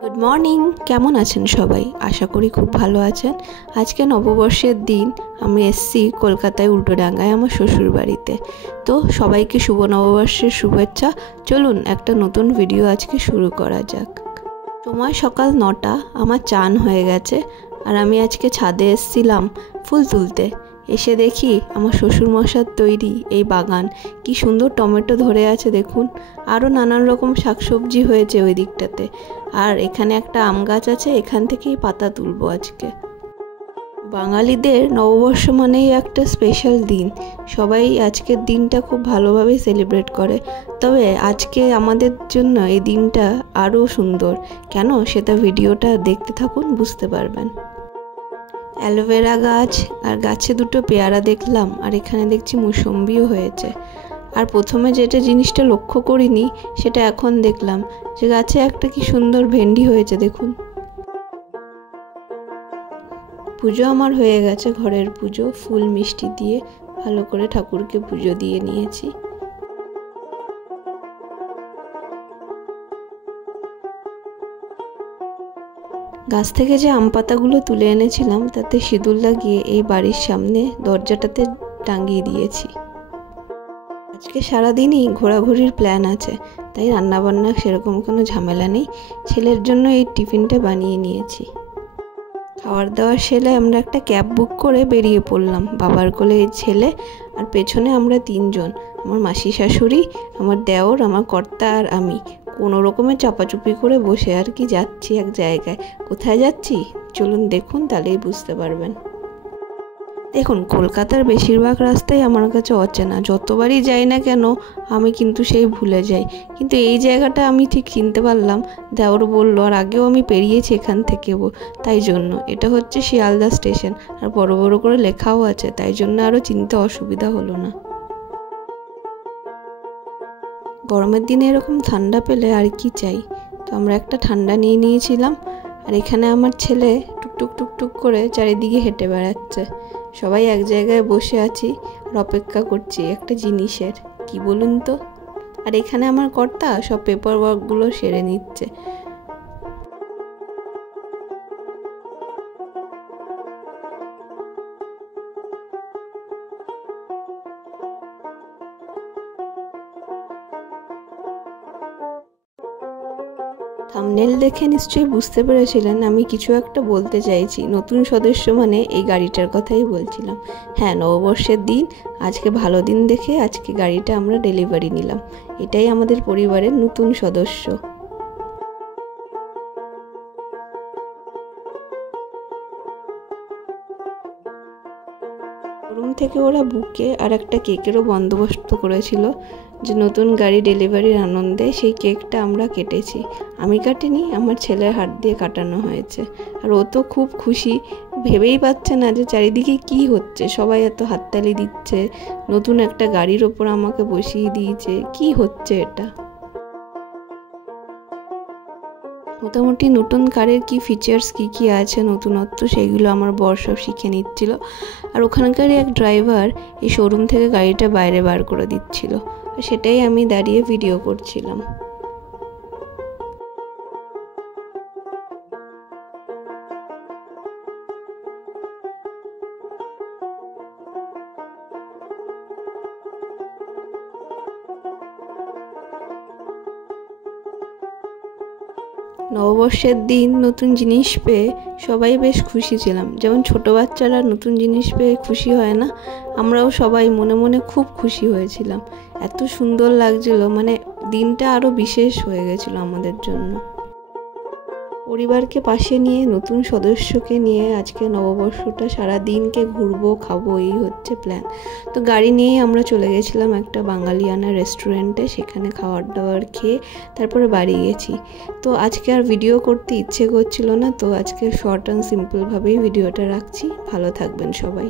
Good morning, কেমন আছেন সবাই? আশা করি খুব ভালো আছেন। আজকে নববর্ষের দিন আমি এসেছি কলকাতায় উল্টোডাঙ্গায় আমার শ্বশুর বাড়িতে। তো সবাইকে শুভ নববর্ষের শুভেচ্ছা। চলুন একটা নতুন ভিডিও আজকে শুরু করা যাক। সময় সকাল 9টা, আমার চান হয়ে গেছে আর আমি আজকে ছাদে এসেছিলাম ফুল তুলতে। এসে দেখি আমার শ্বশুরমশার তৈরি এই বাগান, কি সুন্দর টমেটো ধরে আছে দেখুন, আরও নানান রকম শাকসবজি হয়েছে ওই দিকটাতে। আর এখানে একটা আম গাছ আছে, এখান থেকেই পাতা তুলবো আজকে। বাঙালিদের নববর্ষ মানেই একটা স্পেশাল দিন, সবাই আজকের দিনটা খুব ভালোভাবে সেলিব্রেট করে। তবে আজকে আমাদের জন্য এই দিনটা আরও সুন্দর কেন, সেটা ভিডিওটা দেখতে থাকুন, বুঝতে পারবেন। অ্যালোভেরা গাছ আর গাছে দুটো পেয়ারা দেখলাম, আর এখানে দেখছি মুসম্বিও হয়েছে। আর প্রথমে যেটা জিনিসটা লক্ষ্য করিনি সেটা এখন দেখলাম, যে গাছে একটা কি সুন্দর ভেন্ডি হয়েছে দেখুন। পুজো আমার হয়ে গেছে, ঘরের পুজো ফুল মিষ্টি দিয়ে ভালো করে ঠাকুরকে পুজো দিয়ে নিয়েছি। গাছ থেকে যে আম পাতাগুলো তুলে এনেছিলাম তাতে সিঁদুর লাগিয়ে এই বাড়ির সামনে দরজাটাতে টাঙিয়ে দিয়েছি। আজকে সারাদিনই ঘোরাঘুরির প্ল্যান আছে, তাই রান্নাবান্না সেরকম কোনো ঝামেলা নেই। ছেলের জন্য এই টিফিনটা বানিয়ে নিয়েছি। খাবার দাবার সেরে আমরা একটা ক্যাব বুক করে বেরিয়ে পড়লাম। বাবার কোলে এই ছেলে, আর পেছনে আমরা 3 জন, আমার মাসি শাশুড়ি, আমার দেওর, আমার কর্তা আর আমি। কোনো রকমের চাপাচুপি করে বসে আর কি যাচ্ছি এক জায়গায়। কোথায় যাচ্ছি চলুন দেখুন, তাহলেই বুঝতে পারবেন। দেখুন, কলকাতার বেশিরভাগ রাস্তাই আমার কাছে অচেনা, যতবারই যাই না কেন আমি কিন্তু সেই ভুলে যাই। কিন্তু এই জায়গাটা আমি ঠিক চিনতে পারলাম, দেওর বললো, আর আগেও আমি পেরিয়েছি এখান থেকে, তাই জন্য। এটা হচ্ছে শিয়ালদা স্টেশন, আর বড় বড় করে লেখাও আছে, তাই জন্য আরও চিনতে অসুবিধা হলো না। গরমের দিনে এরকম ঠান্ডা পেলে আর কি চাই। তো আমরা একটা ঠান্ডা নিয়ে নিয়েছিলাম, আর এখানে আমার ছেলে টুকটুক টুকটুক করে চারিদিকে হেঁটে বেড়াচ্ছে। সবাই এক জায়গায় বসে আছি আর অপেক্ষা করছি একটা জিনিসের, কি বলুন তো। আর এখানে আমার কর্তা সব পেপার ওয়ার্কগুলো সেরে নিচ্ছে। থাম্বনেল দেখে নিশ্চয়ই বুঝতে পেরেছিলেন আমি কিছু একটা বলতে চাইছি। নতুন সদস্য মানে এই গাড়িটার কথাই বলছিলাম। হ্যাঁ, নববর্ষের দিন, আজকে ভালো দিন দেখে আজকে গাড়িটা আমরা ডেলিভারি নিলাম। এটাই আমাদের পরিবারের নতুন সদস্য। শোরুম থেকে ওরা বুকে আর একটা কেকেরও বন্দোবস্ত করেছিল, যে নতুন গাড়ি ডেলিভারির আনন্দে সেই কেকটা আমরা কেটেছি। আমি কাটিনি, আমার ছেলের হাত দিয়ে কাটানো হয়েছে। আর ও তো খুব খুশি, ভেবেই পাচ্ছে না যে চারিদিকে কি হচ্ছে, সবাই এত হাততালি দিচ্ছে, নতুন একটা গাড়ির ওপর আমাকে বসিয়ে দিয়েছে, কি হচ্ছে এটা। মোটামুটি নতুন কারের কি ফিচার্স কি আছে নতুনত্ব, সেইগুলো আমার বর সব শিখে নিচ্ছিল। আর ওখানকারই এক ড্রাইভার এই শোরুম থেকে গাড়িটা বাইরে বার করে দিচ্ছিল, আর সেটাই আমি দাঁড়িয়ে ভিডিও করছিলাম। নববর্ষের দিন নতুন জিনিস পেয়ে সবাই বেশ খুশি ছিলাম। যেমন ছোট বাচ্চারা নতুন জিনিস পেয়ে খুশি হয় না, আমরাও সবাই মনে মনে খুব খুশি হয়েছিলাম। এত সুন্দর লাগছিল, মানে দিনটা আরও বিশেষ হয়ে গেছিলো আমাদের জন্য। পরিবারকে পাশে নিয়ে, নতুন সদস্যকে নিয়ে আজকে নববর্ষটা সারা দিনকে ঘুরবো খাবো, এই হচ্ছে প্ল্যান। তো গাড়ি নিয়েই আমরা চলে গেছিলাম একটা বাঙালিয়ানা রেস্টুরেন্টে, সেখানে খাবার দাবার খেয়ে তারপরে বাড়ি গেছি। তো আজকে আর ভিডিও করতে ইচ্ছে করছিল না, তো আজকে শর্ট অ্যান্ড সিম্পলভাবেই ভিডিওটা রাখছি। ভালো থাকবেন সবাই।